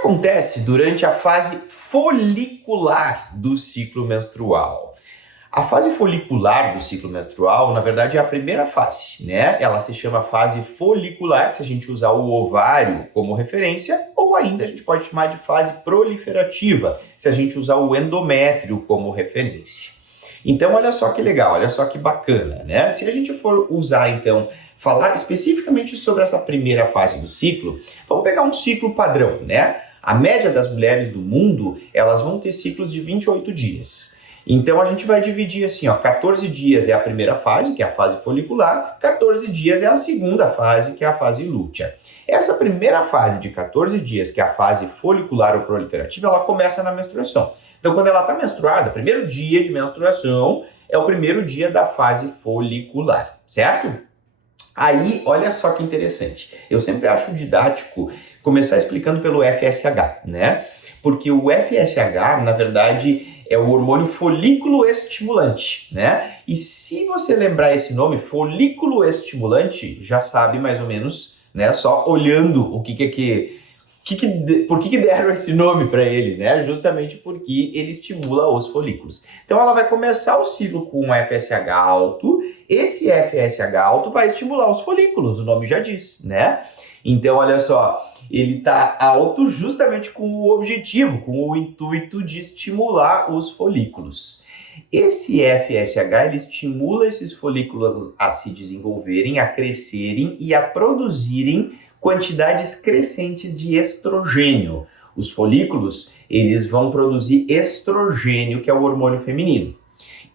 acontece durante a fase folicular do ciclo menstrual? A fase folicular do ciclo menstrual, na verdade, é a primeira fase, né? Ela se chama fase folicular, se a gente usar o ovário como referência, ou ainda a gente pode chamar de fase proliferativa, se a gente usar o endométrio como referência. Então, olha só que legal, olha só que bacana, né? Se a gente for usar, então, falar especificamente sobre essa primeira fase do ciclo, vamos pegar um ciclo padrão, né? A média das mulheres do mundo, elas vão ter ciclos de 28 dias. Então, a gente vai dividir assim, ó, 14 dias é a primeira fase, que é a fase folicular, 14 dias é a segunda fase, que é a fase lútea. Essa primeira fase de 14 dias, que é a fase folicular ou proliferativa, ela começa na menstruação. Então, quando ela está menstruada, primeiro dia de menstruação é o primeiro dia da fase folicular, certo? Aí, olha só que interessante. Eu sempre acho didático começar explicando pelo FSH, né? Porque o FSH, na verdade, é o hormônio folículo estimulante, né? E se você lembrar esse nome, folículo estimulante, já sabe mais ou menos, né? Só olhando o por que deram esse nome para ele, né? Justamente porque ele estimula os folículos. Então ela vai começar o ciclo com um FSH alto, esse FSH alto vai estimular os folículos, o nome já diz, né? Então olha só, ele está alto justamente com o objetivo, com o intuito de estimular os folículos. Esse FSH, ele estimula esses folículos a se desenvolverem, a crescerem e a produzirem quantidades crescentes de estrogênio. Os folículos, eles vão produzir estrogênio, que é o hormônio feminino.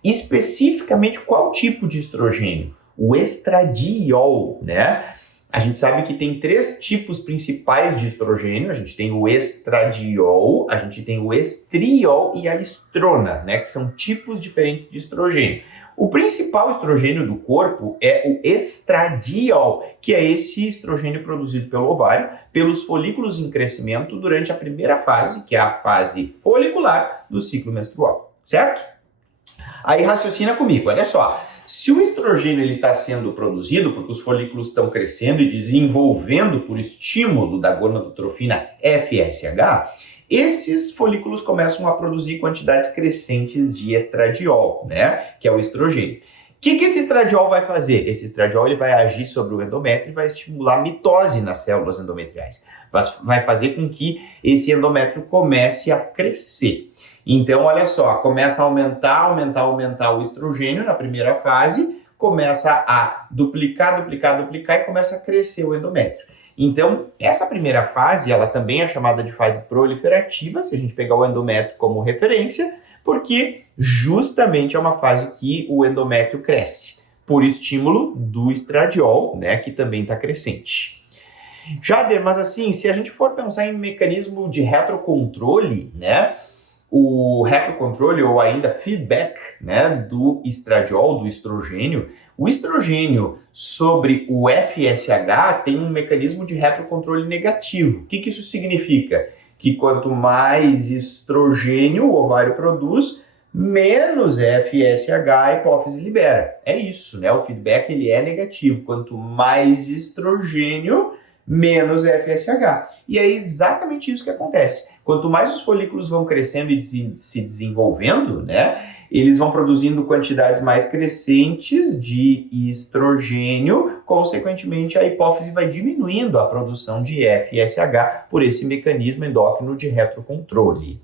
Especificamente, qual tipo de estrogênio? O estradiol, né? A gente sabe que tem 3 tipos principais de estrogênio. A gente tem o estradiol, a gente tem o estriol e a estrona, né? Que são tipos diferentes de estrogênio. O principal estrogênio do corpo é o estradiol, que é esse estrogênio produzido pelo ovário, pelos folículos em crescimento durante a primeira fase, que é a fase folicular do ciclo menstrual, certo? Aí raciocina comigo, olha só. Se o estrogênio está sendo produzido porque os folículos estão crescendo e desenvolvendo por estímulo da gonadotrofina FSH, esses folículos começam a produzir quantidades crescentes de estradiol, né? Que é o estrogênio. O que esse estradiol vai fazer? Esse estradiol ele vai agir sobre o endométrio e vai estimular a mitose nas células endometriais. Vai fazer com que esse endométrio comece a crescer. Então, olha só, começa a aumentar o estrogênio na primeira fase, começa a duplicar e começa a crescer o endométrio. Então, essa primeira fase, ela também é chamada de fase proliferativa, se a gente pegar o endométrio como referência, porque justamente é uma fase que o endométrio cresce, por estímulo do estradiol, né, que também está crescente. Jader, mas assim, se a gente for pensar em mecanismo de retrocontrole, né, o retrocontrole ou ainda feedback, né, do estradiol, do estrogênio, o estrogênio sobre o FSH tem um mecanismo de retrocontrole negativo. O que isso significa? Que quanto mais estrogênio o ovário produz, menos FSH a hipófise libera. É isso, né? O feedback ele é negativo. Quanto mais estrogênio, menos FSH. E é exatamente isso que acontece. Quanto mais os folículos vão crescendo e se desenvolvendo, né, eles vão produzindo quantidades mais crescentes de estrogênio, consequentemente a hipófise vai diminuindo a produção de FSH por esse mecanismo endócrino de retrocontrole.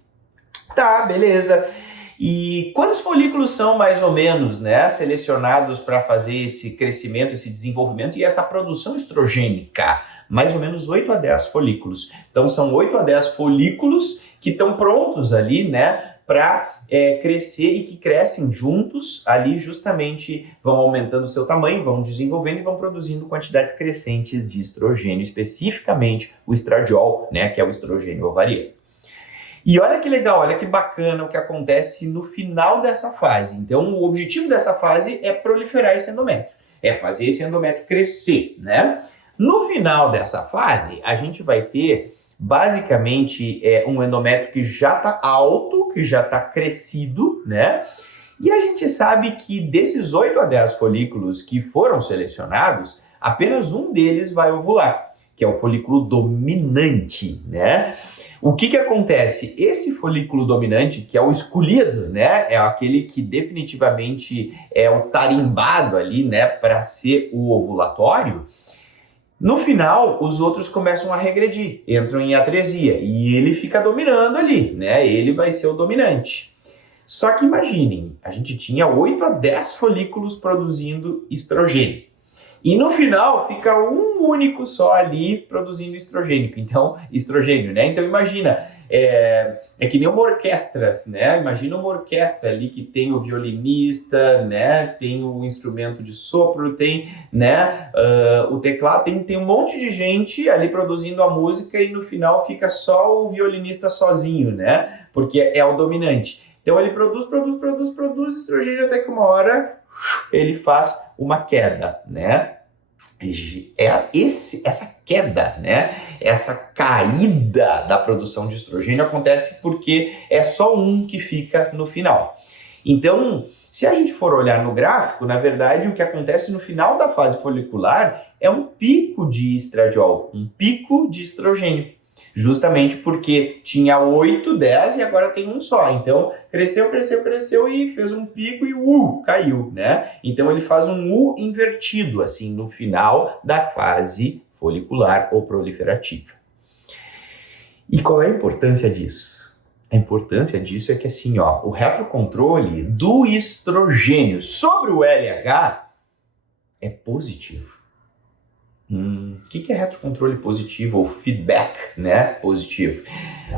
Tá, beleza. E quantos folículos são mais ou menos, né, selecionados para fazer esse crescimento, esse desenvolvimento e essa produção estrogênica? Mais ou menos 8 a 10 folículos. Então são 8 a 10 folículos que estão prontos ali, né, para crescer e que crescem juntos ali, justamente vão aumentando o seu tamanho, vão desenvolvendo e vão produzindo quantidades crescentes de estrogênio, especificamente o estradiol, né, que é o estrogênio ovariano. E olha que legal, olha que bacana o que acontece no final dessa fase. Então o objetivo dessa fase é proliferar esse endométrio, é fazer esse endométrio crescer, né? No final dessa fase, a gente vai ter, basicamente, um endométrio que já está alto, que já está crescido, né? E a gente sabe que desses 8 a 10 folículos que foram selecionados, apenas um deles vai ovular, que é o folículo dominante, né? O que acontece? Esse folículo dominante, que é o escolhido, né? É aquele que definitivamente é o tarimbado ali, né? Para ser o ovulatório. No final, os outros começam a regredir, entram em atresia e ele fica dominando ali, né? Ele vai ser o dominante. Só que imaginem, a gente tinha 8 a 10 folículos produzindo estrogênio. E no final fica um único só ali produzindo estrogênio, né? Então imagina, é que nem uma orquestra, né? Imagina uma orquestra ali que tem o violinista, né? Tem o instrumento de sopro, tem, né? O teclado, tem um monte de gente ali produzindo a música e no final fica só o violinista sozinho, né? Porque é o dominante. Então ele produz estrogênio até que uma hora ele faz uma queda, né? Essa queda, né? Essa caída da produção de estrogênio acontece porque é só um que fica no final. Então, se a gente for olhar no gráfico, na verdade o que acontece no final da fase folicular é um pico de estradiol, um pico de estrogênio. Justamente porque tinha 8, 10 e agora tem um só. Então, cresceu e fez um pico e caiu, né? Então, ele faz um U invertido, assim, no final da fase folicular ou proliferativa. E qual é a importância disso? A importância disso é que, assim, ó, o retrocontrole do estrogênio sobre o LH é positivo. O que é retrocontrole positivo ou feedback, né, positivo?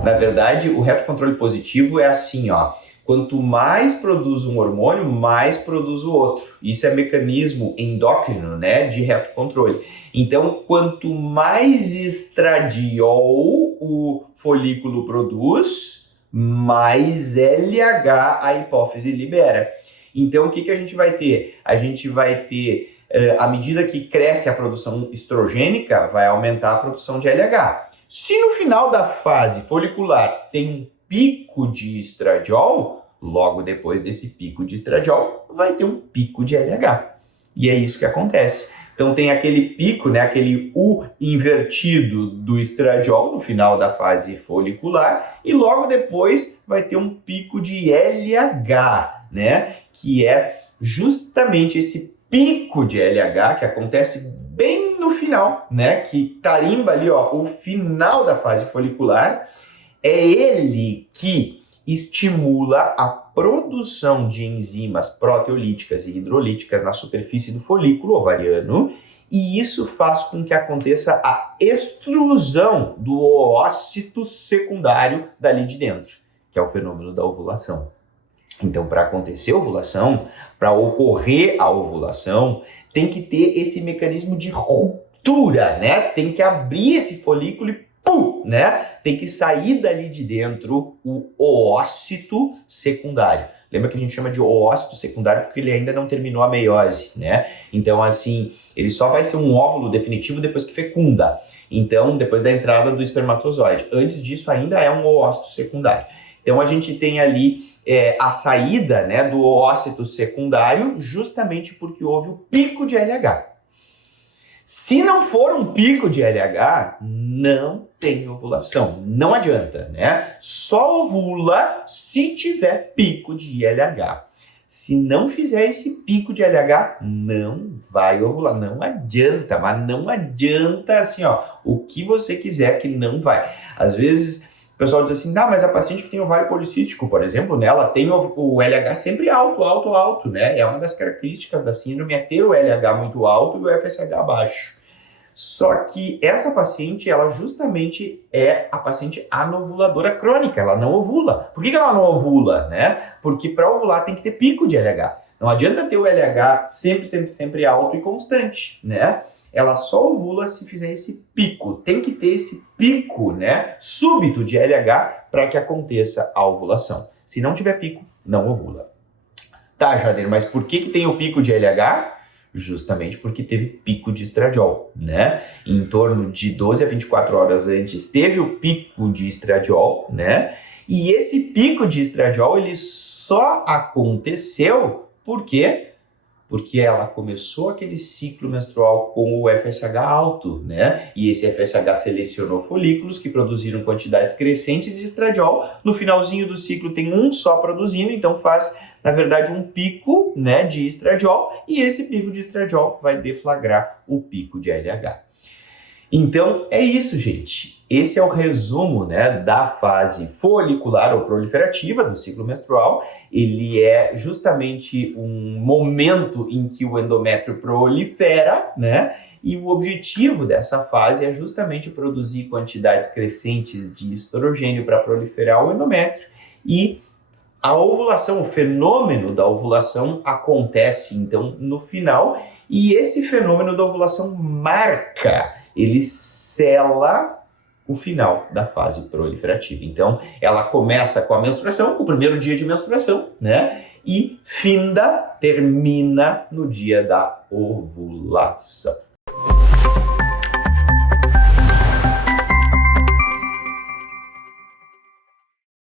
Na verdade, o retrocontrole positivo é assim, ó, quanto mais produz um hormônio, mais produz o outro. Isso é mecanismo endócrino, né, de retrocontrole. Então, quanto mais estradiol o folículo produz, mais LH a hipófise libera. Então, o que a gente vai ter? A gente vai ter à medida que cresce a produção estrogênica, vai aumentar a produção de LH. Se no final da fase folicular tem um pico de estradiol, logo depois desse pico de estradiol, vai ter um pico de LH. E é isso que acontece. Então tem aquele pico, né, aquele U invertido do estradiol no final da fase folicular e logo depois vai ter um pico de LH, né, que é justamente esse pico de LH que acontece bem no final, né? Que tarimba ali, ó, o final da fase folicular. É ele que estimula a produção de enzimas proteolíticas e hidrolíticas na superfície do folículo ovariano e isso faz com que aconteça a extrusão do oócito secundário dali de dentro, que é o fenômeno da ovulação. Então, para acontecer a ovulação, para ocorrer a ovulação, tem que ter esse mecanismo de ruptura, né? Tem que abrir esse folículo e pum, né? Tem que sair dali de dentro o oócito secundário. Lembra que a gente chama de oócito secundário porque ele ainda não terminou a meiose, né? Então, assim, ele só vai ser um óvulo definitivo depois que fecunda. Então, depois da entrada do espermatozoide. Antes disso, ainda é um oócito secundário. Então, a gente tem ali a saída, né, do oócito secundário justamente porque houve o pico de LH. Se não for um pico de LH, não tem ovulação. Não adianta, né? Só ovula se tiver pico de LH. Se não fizer esse pico de LH, não vai ovular. Não adianta, mas não adianta assim, ó, o que você quiser que não vai. Às vezes o pessoal diz assim, mas a paciente que tem ovário policístico, por exemplo, né, ela tem o LH sempre alto, né? É uma das características da síndrome é ter o LH muito alto e o FSH baixo. Só que essa paciente, ela justamente é a paciente anovuladora crônica, ela não ovula. Por que ela não ovula, né? Porque para ovular tem que ter pico de LH. Não adianta ter o LH sempre alto e constante, né? Ela só ovula se fizer esse pico. Tem que ter esse pico, né, súbito de LH para que aconteça a ovulação. Se não tiver pico, não ovula. Tá, Jader, mas por que tem o pico de LH? Justamente porque teve pico de estradiol, né? Em torno de 12 a 24 horas antes teve o pico de estradiol, né? E esse pico de estradiol, ele só aconteceu por quê? Porque ela começou aquele ciclo menstrual com o FSH alto, né? E esse FSH selecionou folículos que produziram quantidades crescentes de estradiol. No finalzinho do ciclo tem um só produzindo, então faz, na verdade, um pico, né, de estradiol, e esse pico de estradiol vai deflagrar o pico de LH. Então, é isso, gente. Esse é o resumo, né, da fase folicular ou proliferativa do ciclo menstrual. Ele é justamente um momento em que o endométrio prolifera, né? E o objetivo dessa fase é justamente produzir quantidades crescentes de estrogênio para proliferar o endométrio. E a ovulação, o fenômeno da ovulação acontece, então, no final. E esse fenômeno da ovulação marca, ele sela o final da fase proliferativa. Então, ela começa com a menstruação, com o primeiro dia de menstruação, né? E termina no dia da ovulação.